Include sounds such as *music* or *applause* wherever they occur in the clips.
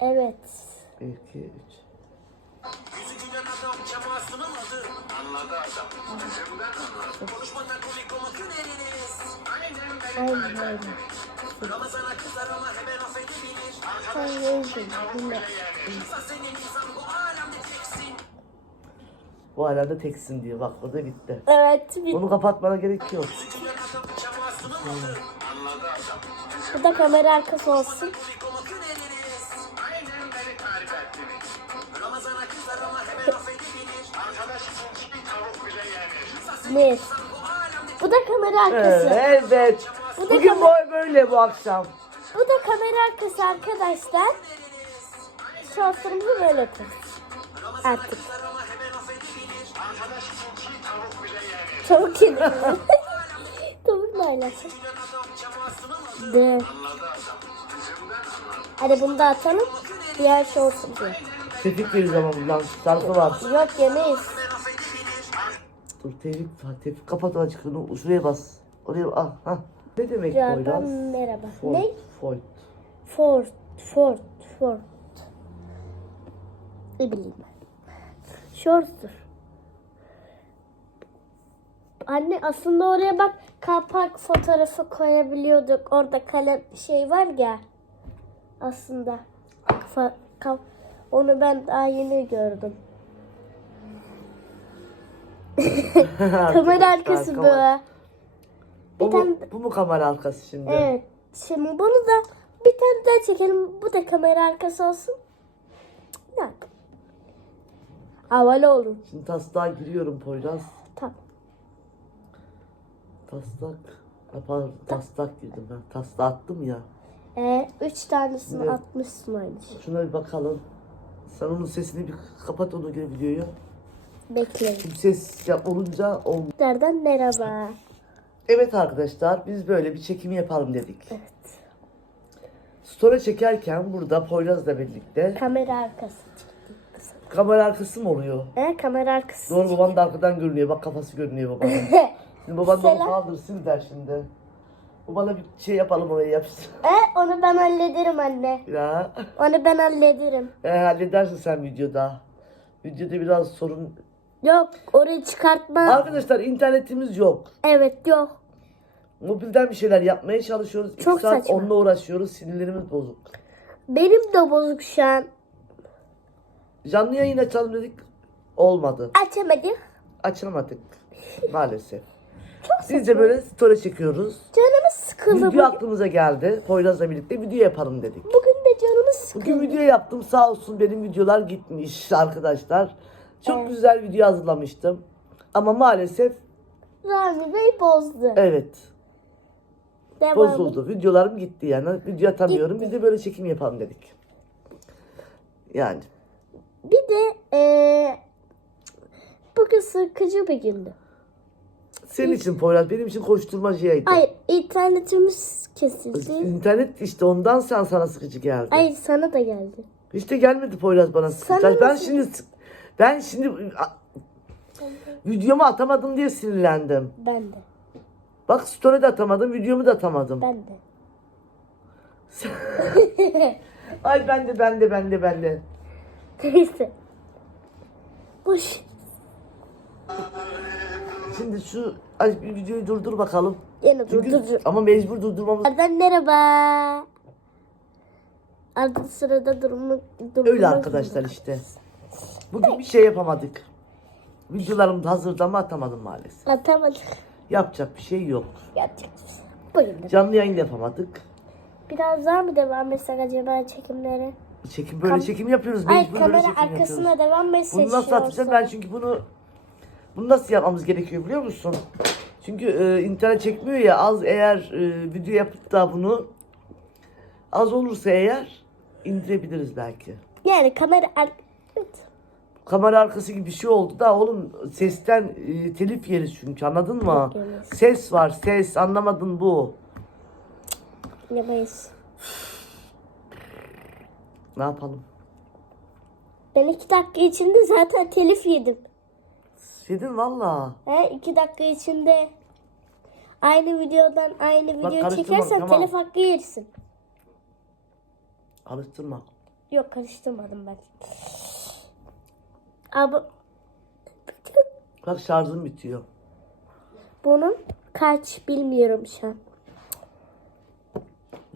Evet. 1, 2, 3. Yüzü gülen adam Kemal sunamadı. Anladı adam. Yüzümden anladı. Konuşmadan komik olmak öneririz. Aynen benim Aynen öyle. Ramazana kızar ama hemen affedebilir. Sen neyse. Dinle. Kısa senin insan bu alemde teksin. Bu hala da teksin diyor. Bak burada bitti. Evet. Bir, Bunu kapatmana gerek yok. Yüzü gülen adam Kemal sunamadı. Anladı adam. bu da kamera arkası olsun. Bir. Bu da kamera arkası. Evet. evet. Bu da Bugün boy böyle bu akşam. Bu da kamera arkası arkadaşlar. Şortlarımızı böyle yaparız. Artık. Tavuk yedim. *laughs* Tavukla sunamadı. De. Hadi bunu da atalım. Diğer şey olsun diye. Tevfik veririz ama buradan. Şarkı var. Yok yemeyiz. Dur Tevfik, Tevfik kapat o açıklığını. Şuraya bas. Oraya ah ha. Ne demek Cevaptan Poyraz? merhaba. Ford, Ne? Ford. Ford. Ford. Ford. Ne bileyim ben. Short'tur. Anne aslında oraya bak kapak fotoğrafı koyabiliyorduk. Orada kalem şey var ya. Aslında. Fa- ka- onu ben daha yeni gördüm. Kamera arkası bu. Kamera- Bu, tane mu, bu mu kamera arkası şimdi? Evet. Şimdi bunu da bir tane daha çekelim. Bu da kamera arkası olsun. Yok. Havalı olur. Şimdi taslağa giriyorum Poyraz. Tamam. Taslak. Pardon taslak girdim ben. Tasla attım ya. Ee, üç tanesini Evet. atmışsın aynı şey. Şuna bir bakalım. Sen onun sesini bir kapat onu göre videoyu. Bekleyin. Ses yap olunca olmuyor. Nereden merhaba. Evet arkadaşlar biz böyle bir çekim yapalım dedik. Evet. Story çekerken burada Poyraz'la birlikte Kamera arkası. kamera arkası mı oluyor? Ee, kamera arkası. Doğru baban da arkadan görünüyor. Bak kafası görünüyor babanın. *laughs* Şimdi baban da onu Selam. kaldırsın der şimdi. O bana bir şey yapalım oraya yapsın. Ee, onu ben hallederim anne. ya. Onu ben hallederim. E, halledersin sen videoda. Videoda biraz sorun. Yok orayı çıkartma. Arkadaşlar internetimiz yok. Evet yok. Mobilden bir şeyler yapmaya çalışıyoruz. İki Çok saat saçma. onunla uğraşıyoruz. Sinirlerimiz bozuk. Benim de bozuk şu an. Canlı yayın açalım dedik. Olmadı. Açamadım. Açamadık. Maalesef. Çok Biz de böyle story çekiyoruz. Canımız sıkıldı. Video Bugün, aklımıza geldi. Poyraz'la birlikte video yapalım dedik. bugün de canımız sıkıldı. Bugün video yaptım. Sağ olsun benim videolar gitmiş arkadaşlar. Çok güzel video hazırlamıştım. Ama maalesef Rami Bey bozdu. evet Devamı. bozuldu. Videolarım gitti yani. Video atamıyorum. Biz de böyle çekim yapalım dedik. Yani. Bir de eee bugün sıkıcı bir gündü. Senin için Poyraz, benim için koşturmacıyaydı. Hayır internetimiz kesildi. İnternet işte ondan sen sana sıkıcı geldi. Ay sana da geldi. Hiç de gelmedi Poyraz bana sıkıcı. Sana Ben nasıl- şimdi ben şimdi a- videomu atamadım diye sinirlendim. Ben de. Bak story de atamadım, videomu da atamadım. Ben de. *laughs* Ay ben de ben de ben de ben de. Neyse. Boş. Şimdi şu ay bir videoyu durdur bakalım. Yine Çünkü, durdurucu. ama mecbur durdurmamız Nereden merhaba. Arada sırada durumu durmak öyle arkadaşlar işte. Bugün bir şey yapamadık. Videolarımı da hazırda ama atamadım maalesef. Atamadık. Yapacak bir şey yok. Yapacağız. Bugün de. Canlı yayın da yapamadık. Biraz daha mı devam etsek acaba çekimlere? Çekim böyle Kam- çekim yapıyoruz. Ay Mecbur böyle kamera çekim arkasına yapıyoruz. devam mı? Bunu nasıl şey atacağım ben çünkü bunu bunu nasıl yapmamız gerekiyor biliyor musun? Çünkü e, internet çekmiyor ya az eğer e, video yapıp da bunu az olursa eğer indirebiliriz belki. Yani kamera ar-. Kamera arkası gibi bir şey oldu da oğlum sesten e, telif yeriz çünkü anladın mı? Ses var ses anlamadın bu. Yamayız. Ne yapalım? Ben iki dakika içinde zaten telif yedim. Yedin valla. He, iki dakika içinde aynı videodan aynı video karıştırma, çekersen tamam. telif hakkı yersin. Alıştırma. Yok karıştırmadım ben. Abi Bak şarjım bitiyor. bunun kaç bilmiyorum şu an.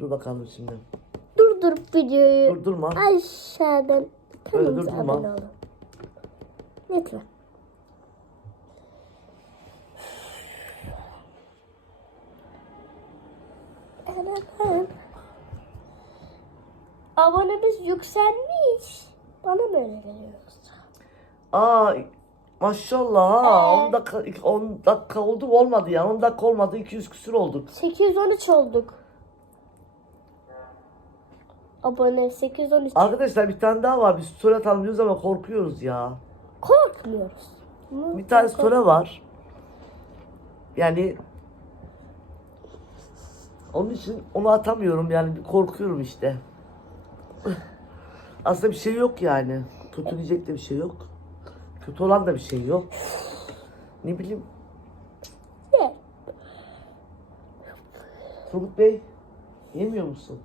Dur bakalım şimdi. Durdurup videoyu Durdurma. aşağıdan kanalımıza durdurma. abone olun. Lütfen. Abonemiz yükselmiş. Bana mı öyle geliyor? Aa maşallah ha. Ee? 10 dakika 10 dakika oldu olmadı ya. 10 dakika olmadı 200 küsür olduk. 813 olduk. Abone 813. Arkadaşlar bir tane daha var. Biz story atalım diyoruz ama korkuyoruz ya. Korkmuyoruz. Hı, Bir tane story var. Yani onun için onu atamıyorum yani korkuyorum işte. *laughs* Aslında bir şey yok yani. Kötüleyecek de bir şey yok. Kötü olan da bir şey yok. Ne bileyim. Ne? Turgut Bey yemiyor musun?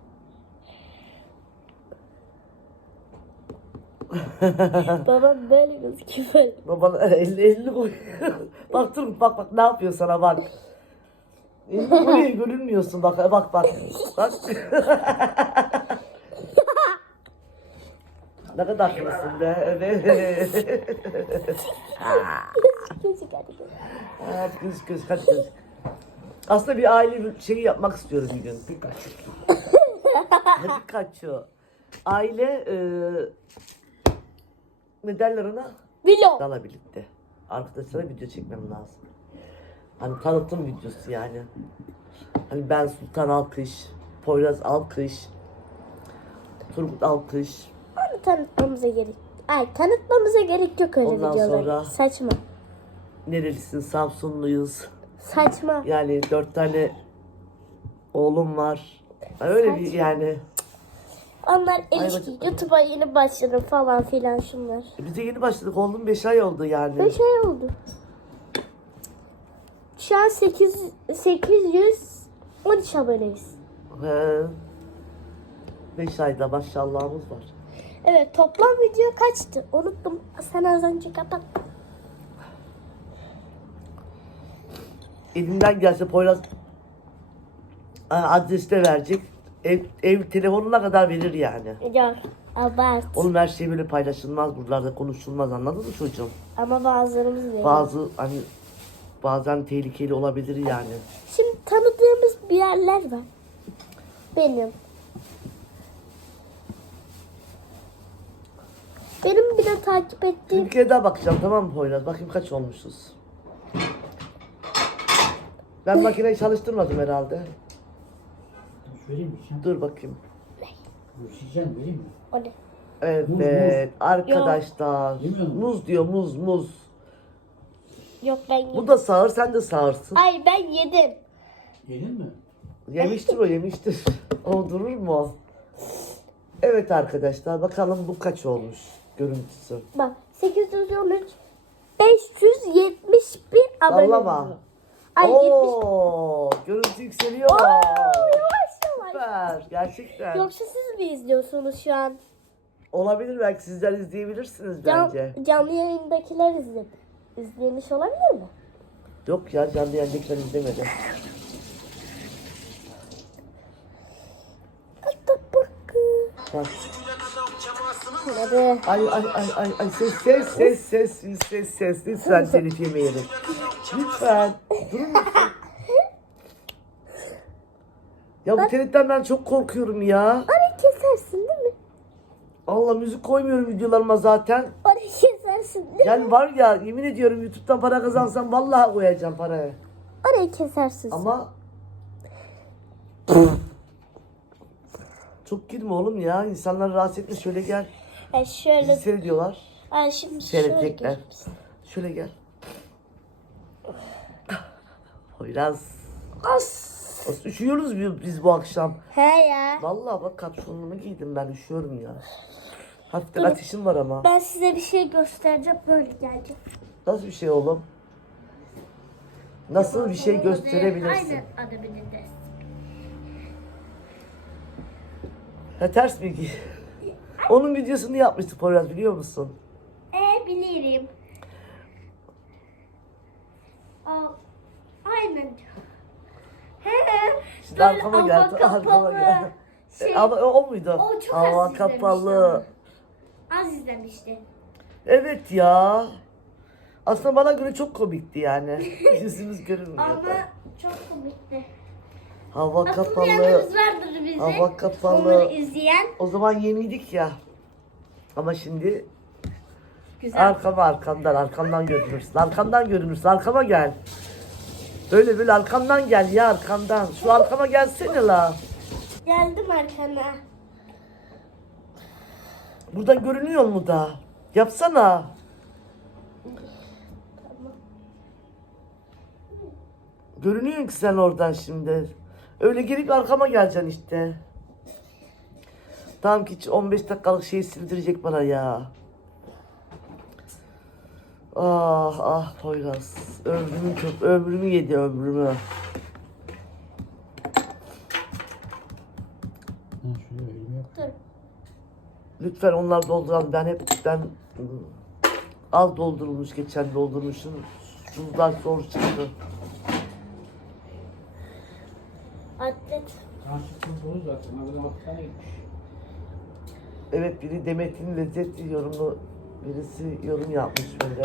*laughs* Babam böyle gözüküyor. böyle. Baban elini, elini koy. *laughs* bak Turgut bak bak ne yapıyor sana bak. Elini koyuyor görünmüyorsun bak bak bak. Bak. *laughs* kadar haklısın be. Evet. *laughs* Hadi. hadi göz göz hadi göz. Aslında bir aile şeyi yapmak istiyoruz bir gün. Pikachu. Pikachu. Aile e, ne derler ona? Vlog. Gala birlikte. Arkadaşlara video çekmem lazım. Hani tanıtım videosu yani. Hani ben Sultan Alkış, Poyraz Alkış, Turgut Alkış. Onu tanıtmamıza gerek. Ay tanıtmamıza gerek yok öyle Ondan videolar. sonra- Saçma. Nerelisin? Samsunluyuz. Saçma. Yani dört tane oğlum var. Öyle bir yani. Onlar Ay ilişki. YouTube'a yeni başladım falan filan şunlar. Biz de yeni başladık oğlum 5 ay oldu yani. Bir şey oldu. Şu an 8 813 aboneyiz. He. 5 ayda maşallahımız var. Evet toplam video kaçtı? Unuttum. Sen az önce kapat. Elinden gelse Poyraz e, adresi de verecek. Ev, ev telefonuna kadar verir yani. Yok. Abart. Oğlum her şey böyle paylaşılmaz, buralarda konuşulmaz anladın mı çocuğum? Ama bazılarımız veriyor. Bazı hani bazen tehlikeli olabilir yani. Şimdi tanıdığımız bir yerler var. Benim. Benim bir de takip ettiğim bir kere daha bakacağım tamam mı Poyraz? Bakayım kaç olmuşuz. Ben makineyi çalıştırmadım herhalde. Vereyim mi? Sen Dur bakayım. vereyim mi? o ne? Evet arkadaşlar. Muz diyor muz muz. Yok ben yedim. Bu da sağır sen de sağırsın. Ay ben yedim. Yedin mi? Yemiştir o yemiştir. *laughs* O durur mu? Evet arkadaşlar bakalım bu kaç olmuş görüntüsü. Bak 813 571 abone. Sallama. Ay 70. Oo, görüntü yükseliyor. Oo, yavaş yavaş. Süper gerçekten. Yoksa siz mi izliyorsunuz şu an? Olabilir belki sizler izleyebilirsiniz Can, bence. canlı yayındakiler izledi. İzlemiş olabilir mi? Yok ya canlı yayındakiler izlemedi. Bak. Hadi. Ay ay ay ay ay ses ses ses ses ses ses ses lütfen telif yemeyelim. Lütfen. Ya bu teliften ben çok korkuyorum ya. Arayı kesersin değil mi? Allah müzik koymuyorum videolarıma zaten. Arayı kesersin değil mi? Yani var ya yemin ediyorum YouTube'dan para kazansam vallahi koyacağım parayı. Arayı kesersin. Ama çok girme oğlum ya. İnsanları rahatsız etme. Şöyle gel. Ay şöyle. Bizi seyrediyorlar. Ay şimdi şöyle Seyredecekler. Şöyle gel. Poyraz. As. Nasıl üşüyoruz biz- biz bu akşam. He ya. Vallahi bak kapşonumu giydim ben üşüyorum ya. Hafiften ateşim var ama. Ben size bir şey göstereceğim. Böyle gelecek. Nasıl bir şey oğlum? Nasıl bir şey gösterebilirsin? Aynen. Ha ters giy? Onun videosunu yapmıştı Poyraz biliyor musun? E bilirim. Aa, aynen. He. Şimdi böyle arkama hava geldi. Arkama kapalı. geldi. *laughs* Şey, Ama o muydu? O çok Hava az izlemişti kapalı. onu. az izlemişti. Evet ya. Aslında bana göre çok komikti yani. *laughs* Yüzümüz görünmüyor. Ama çok komikti. Hava kapalı. Vardır bizi. Hava kapalı. Onları izleyen. O zaman yeniydik ya. Ama şimdi Güzel. arkama arkamdan arkamdan görünürsün. Arkamdan görünürsün. Arkama gel. Böyle böyle arkamdan gel ya arkamdan. Şu arkama gelsene la. Geldim arkana. Buradan görünüyor mu da? Yapsana. Görünüyor ki sen oradan şimdi. Öyle gelip arkama geleceksin işte. Tamam ki hiç 15 dakikalık şeyi sildirecek bana ya. Ah ah Poyraz. Ömrümü çok ömrümü yedi ömrümü. Lütfen onlar dolduran ben hep ben az doldurulmuş geçen doldurmuşum. Tuzlar zor çıktı. Evet biri Demet'in lezzet yorumlu birisi yorum yapmış böyle.